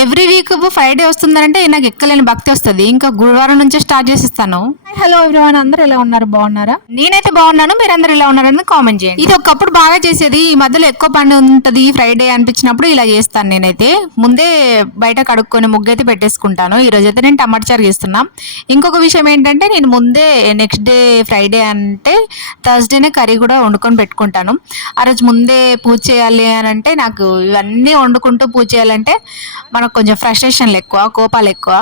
Every week Friday వస్తుందంటే నాకు ఎక్కలేని భక్తి వస్తుంది. ఇంకా గురువారం నుంచే స్టార్ట్ చేసిస్తాను. హలో ఎవ్రీవన్, అందరూ ఎలా ఉన్నారు? బాగున్నారా? నేనైతే బాగున్నాను. మీరందరూ ఎలా ఉన్నారని కామెంట్ చేయండి. ఇది ఒకప్పుడు బాగా చేసేది, ఈ మధ్యలో ఎక్కువ పని ఉంటది ఫ్రైడే అనిపించినప్పుడు ఇలా చేస్తాను. నేనైతే ముందే బయట కడుక్కొని ముగ్గైతే పెట్టేసుకుంటాను. ఈ రోజు అయితే నేను టమాటా చారు చేస్తున్నా. ఇంకొక విషయం ఏంటంటే, నేను ముందే నెక్స్ట్ డే ఫ్రైడే అంటే థర్స్డేనే కర్రీ కూడా వండుకొని పెట్టుకుంటాను. ఆ రోజు ముందే పూజ చేయాలి అని అంటే, నాకు ఇవన్నీ వండుకుంటూ పూజ చేయాలంటే మనకు కొంచెం ఫ్రస్ట్రేషన్లు ఎక్కువ, కోపాలు ఎక్కువ.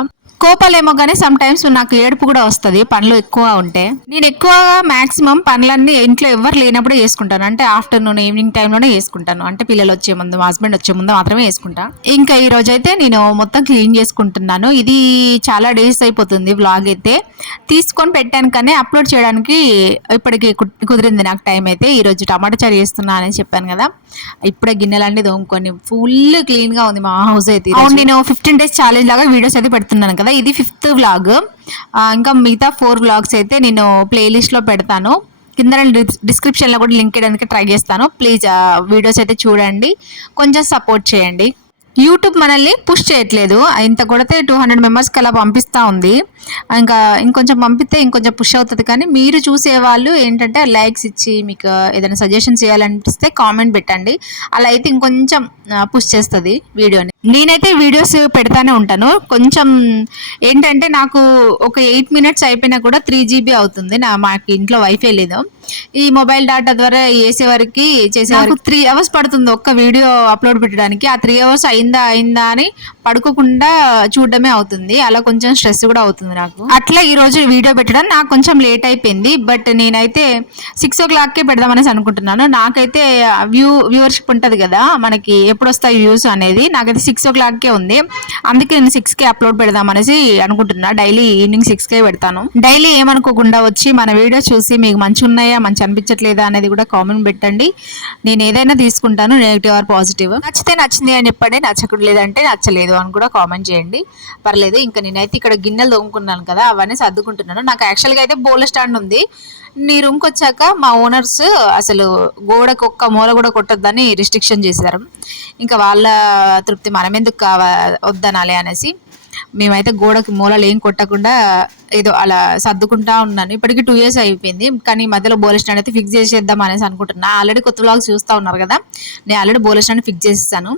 కోపాలేమో కానీ సమ్ టైమ్స్ నాకు ఏడుపు కూడా వస్తుంది పనులు ఎక్కువ ఉంటే. నేను ఎక్కువగా మాక్సిమం పనులన్నీ ఇంట్లో ఎవరు లేనప్పుడే చేసుకుంటాను. అంటే ఆఫ్టర్నూన్ ఈవినింగ్ టైంలోనే చేసుకుంటాను. అంటే పిల్లలు వచ్చే ముందు, మా హస్బెండ్ వచ్చే ముందు మాత్రమే చేసుకుంటా. ఇంకా ఈ రోజు అయితే నేను మొత్తం క్లీన్ చేసుకుంటున్నాను. ఇది చాలా డేస్ అయిపోతుంది వ్లాగ్ అయితే తీసుకొని పెట్టాను, కానీ అప్లోడ్ చేయడానికి ఇప్పటికి కుదిరింది నాకు టైం అయితే. ఈరోజు టమాటా చారు చేస్తున్నా అని చెప్పాను కదా, ఇప్పుడే గిన్నెలన్నీ తోముకొని ఫుల్ క్లీన్ గా ఉంది మా హౌస్ అయితే. నేను 15 days ఛాలెంజ్ లాగా వీడియోస్ అయితే పెడుతున్నాను కదా, ఇది 5th వ్లాగ్. ఇంకా మిగతా 4 వ్లాగ్స్ అయితే నేను ప్లేలిస్ట్ లో పెడతాను. కింద డిస్క్రిప్షన్ లో కూడా లింక్ ఇవ్వడానికి ట్రై చేస్తాను. ప్లీజ్ వీడియోస్ అయితే చూడండి, కొంచెం సపోర్ట్ చేయండి. యూట్యూబ్ మనల్ని పుష్ చేయట్లేదు. ఇంత కొడితే 200 మెంబర్స్కి అలా పంపిస్తూ ఉంది. ఇంకా ఇంకొంచెం పంపిస్తే ఇంకొంచెం పుష్ అవుతుంది. కానీ మీరు చూసే వాళ్ళు ఏంటంటే లైక్స్ ఇచ్చి, మీకు ఏదైనా సజెషన్ చేయాలనిపిస్తే కామెంట్ పెట్టండి. అలా అయితే ఇంకొంచెం పుష్ చేస్తుంది వీడియోని. నేనైతే వీడియోస్ పెడతానే ఉంటాను. కొంచెం ఏంటంటే నాకు ఒక 8 minutes అయిపోయినా కూడా 3 GB అవుతుంది. మాకు ఇంట్లో వైఫై లేదు. ఈ మొబైల్ డేటా ద్వారా వేసేవారికి చేసేవారికి 3 hours పడుతుంది ఒక్క వీడియో అప్లోడ్ పెట్టడానికి. ఆ 3 hours అయిందా అని పడుకోకుండా చూడడమే అవుతుంది. అలా కొంచెం స్ట్రెస్ కూడా అవుతుంది నాకు. అట్లా ఈ రోజు వీడియో పెట్టడం నాకు కొంచెం లేట్ అయిపోయింది. బట్ నేనైతే 6 o'clock పెడదామనేసి అనుకుంటున్నాను. నాకైతే వ్యూవర్షిప్ ఉంటుంది కదా, మనకి ఎప్పుడు వస్తాయి వ్యూస్ అనేది. నాకైతే 6 o'clock ఉంది. అందుకే నేను 6 అప్లోడ్ పెడదామనేసి అనుకుంటున్నా. డైలీ ఈవినింగ్ 6 పెడతాను. డైలీ ఏమనుకోకుండా వచ్చి మన వీడియో చూసి మీకు మంచిగా ఉన్నాయా, మంచి అనిపించట్లేదా అనేది కూడా కామెంట్ పెట్టండి. నేను ఏదైనా తీసుకుంటాను, నెగిటివ్ ఆర్ పాజిటివ్. నచ్చితే నచ్చింది అని చెప్పండి, నచ్చకుండా లేదంటే నచ్చలేదు అని కూడా కామెంట్ చేయండి, పర్లేదు. ఇంకా నేనైతే ఇక్కడ గిన్నెలు తోముకున్నాను కదా, అవన్నీ సర్దుకుంటున్నాను. నాకు యాక్చువల్గా అయితే బౌల్ స్టాండ్ ఉంది. నీ రూమ్కి వచ్చాక మా ఓనర్స్ అసలు గోడకు ఒక్క మూల కూడా కొట్టొద్దని రిస్ట్రిక్షన్ చేశారు. ఇంకా వాళ్ళ తృప్తి మనం ఎందుకు వద్దనాలి అనేసి మేమైతే గోడకి మూలలు ఏం కొట్టకుండా ఏదో అలా సర్దుకుంటా ఉన్నాను. ఇప్పటికి 2 years అయిపోయింది. కానీ మధ్యలో బౌల్ స్టాండ్ అయితే ఫిక్స్ చేసేద్దాం అనేసి అనుకుంటున్నా. ఆల్రెడీ కొత్త వ్లాగ్స్ చూస్తూ ఉన్నారు కదా, నేను ఆల్రెడీ బౌల్ స్టాండ్ ఫిక్స్ చేసేసాను.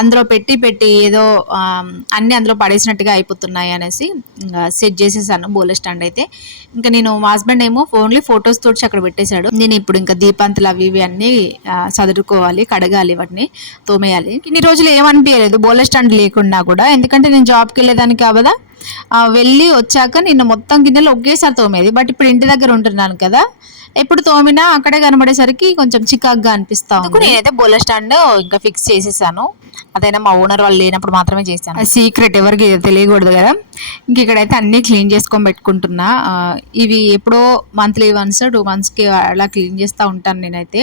అందులో పెట్టి ఏదో అన్నీ అందులో పడేసినట్టుగా అయిపోతున్నాయి అనేసి ఇంకా సెట్ చేసేసాను బౌల్ స్టాండ్ అయితే. ఇంకా నేను మా హస్బెండ్ ఏమో ఓన్లీ ఫొటోస్ తోటి అక్కడ పెట్టేశాడు. నేను ఇప్పుడు ఇంకా దీపాంతులు అవి ఇవి అన్నీ చదువుకోవాలి, కడగాలి, వాటిని తోమేయాలి. ఇన్ని రోజులు ఏమనిపించలేదు బౌల్ స్టాండ్ లేకుండా కూడా, ఎందుకంటే నేను జాబ్కి వెళ్ళేదాన్ని కాబదా. వెళ్ళి వచ్చాక నిన్న మొత్తం గిన్నెలు ఒకేసారి తోమేది. బట్ ఇప్పుడు ఇంటి దగ్గర ఉంటున్నాను కదా, ఎప్పుడు తోమినా అక్కడే కనబడేసరికి కొంచెం చికాగ్గా అనిపిస్తా ఉంది. నేనైతే బౌల్ స్టాండ్ ఇంకా ఫిక్స్ చేసేసాను. అదైనా మా ఓనర్ వాళ్ళు లేనప్పుడు మాత్రమే చేశాను. సీక్రెట్ ఎవరికి తెలియకూడదు కదా. ఇంక ఇక్కడైతే అన్నీ క్లీన్ చేసుకొని పెట్టుకుంటున్నా. ఇవి ఎప్పుడో మంత్లీ వన్స్ 2 monthsకి అలా క్లీన్ చేస్తూ ఉంటాను. నేనైతే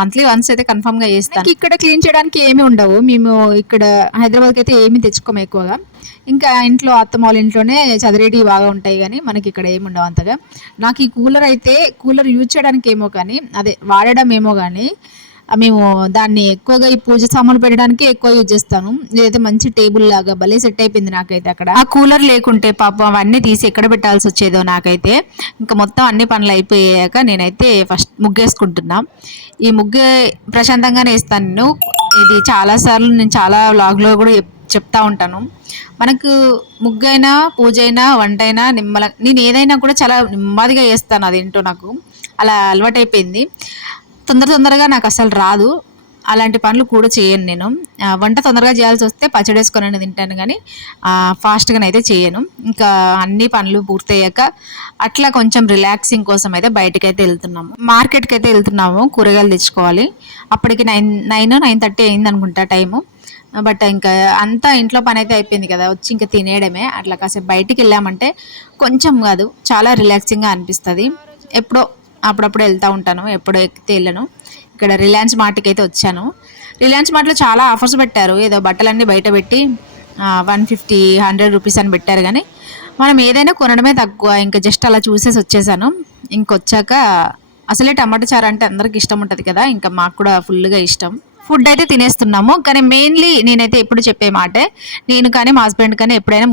మంత్లీ వన్స్ అయితే కన్ఫర్మ్గా చేస్తాను. ఇక్కడ క్లీన్ చేయడానికి ఏమీ ఉండవు. మేము ఇక్కడ హైదరాబాద్కి అయితే ఏమీ తెచ్చుకోము ఎక్కువగా. ఇంకా ఇంట్లో అత్తమ్మ వాళ్ళ ఇంట్లోనే చదిరేటివి బాగా ఉంటాయి, కానీ మనకి ఇక్కడ ఏమి ఉండవు అంతగా. నాకు ఈ కూలర్ యూజ్ చేయడానికి ఏమో కానీ, అదే వాడడం ఏమో కానీ, మేము దాన్ని ఎక్కువగా ఈ పూజ సామాన్లు పెట్టడానికి ఎక్కువ యూజ్ చేస్తాను. ఇదైతే మంచి టేబుల్ లాగా భలే సెట్ అయిపోయింది నాకైతే అక్కడ. ఆ కూలర్ లేకుంటే పాపం అవన్నీ తీసి ఎక్కడ పెట్టాల్సి వచ్చేదో నాకైతే. ఇంకా మొత్తం అన్ని పనులు అయిపోయాక నేనైతే ఫస్ట్ ముగ్గేసుకుంటున్నా. ఈ ముగ్గు ప్రశాంతంగానే వేస్తాను నేను. ఇది చాలాసార్లు నేను చాలా వ్లాగ్లో కూడా చెప్తా ఉంటాను. మనకు ముగ్గైనా, పూజ అయినా, వంట అయినా నేను ఏదైనా కూడా చాలా నెమ్మదిగా చేస్తాను. అదేంటో నాకు అలా అలవాటైపోయింది. తొందరగా నాకు అసలు రాదు. అలాంటి పనులు కూడా చేయను నేను. వంట తొందరగా చేయాల్సి వస్తే పచ్చడి వేసుకొని తింటాను, కానీ ఫాస్ట్గానైతే చేయను. ఇంకా అన్ని పనులు పూర్తయ్యాక అట్లా కొంచెం రిలాక్సింగ్ కోసం అయితే బయటకైతే వెళ్తున్నాము, మార్కెట్కి అయితే వెళ్తున్నాము. కూరగాయలు తెచ్చుకోవాలి. అప్పటికి 9:30 అయింది అనుకుంటా టైము. బట్ ఇంకా అంతా ఇంట్లో పని అయితే అయిపోయింది కదా, వచ్చి ఇంకా తినేయడమే. అట్లా కాసేపు బయటికి వెళ్ళామంటే కొంచెం కాదు చాలా రిలాక్సింగ్గా అనిపిస్తుంది. అప్పుడప్పుడు వెళ్తూ ఉంటాను, ఎప్పుడో ఎక్కితే వెళ్ళను. ఇక్కడ రిలయన్స్ మార్ట్కి అయితే వచ్చాను. రిలయన్స్ మార్ట్లో చాలా ఆఫర్స్ పెట్టారు. ఏదో బట్టలన్నీ బయట పెట్టి 150-100 రూపీస్ అని పెట్టారు, కానీ మనం ఏదైనా కొనడమే తక్కువ. ఇంకా జస్ట్ అలా చూసేసి వచ్చేసాను. ఇంకొచ్చాక అసలే టమాటా చారు అంటే అందరికి ఇష్టం ఉంటుంది కదా, ఇంకా మాకు కూడా ఫుల్గా ఇష్టం. ఫుడ్ అయితే తినేస్తున్నాము. కానీ మెయిన్లీ నేనైతే ఎప్పుడు చెప్పే మాటే, నేను కానీ మా హస్బెండ్ కానీ ఎప్పుడైనా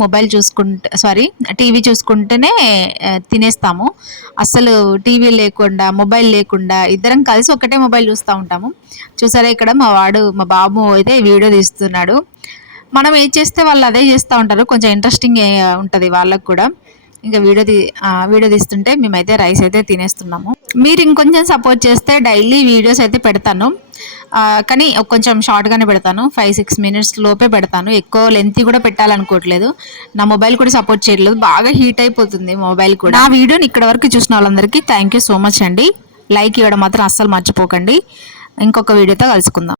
టీవీ చూసుకుంటూనే తినేస్తాము. అస్సలు టీవీ లేకుండా, మొబైల్ లేకుండా ఇద్దరం కలిసి ఒకటే మొబైల్ చూస్తూ ఉంటాము. చూసారా ఇక్కడ మా బాబు అయితే వీడియో తీస్తున్నాడు. మనం ఏది చేస్తే వాళ్ళు అదే చేస్తూ ఉంటారు. కొంచెం ఇంట్రెస్టింగ్ ఉంటుంది వాళ్ళకు కూడా. ఇంకా వీడియో తీస్తుంటే మేమైతే రైస్ అయితే తినేస్తున్నాము. మీరు ఇంకొంచెం సపోర్ట్ చేస్తే డైలీ వీడియోస్ అయితే పెడతాను. కానీ కొంచెం షార్ట్గానే పెడతాను. 5-6 మినిట్స్ లోపే పెడతాను. ఎక్కువ లెంత్ కూడా పెట్టాలనుకోవట్లేదు. నా మొబైల్ కూడా సపోర్ట్ చేయట్లేదు. బాగా హీట్ అయిపోతుంది మొబైల్ కూడా. నా వీడియోని ఇక్కడ వరకు చూసిన వాళ్ళందరికీ థ్యాంక్ యూ సో మచ్ అండి. లైక్ ఇవ్వడం మాత్రం అస్సలు మర్చిపోకండి. ఇంకొక వీడియోతో కలుసుకుందాం.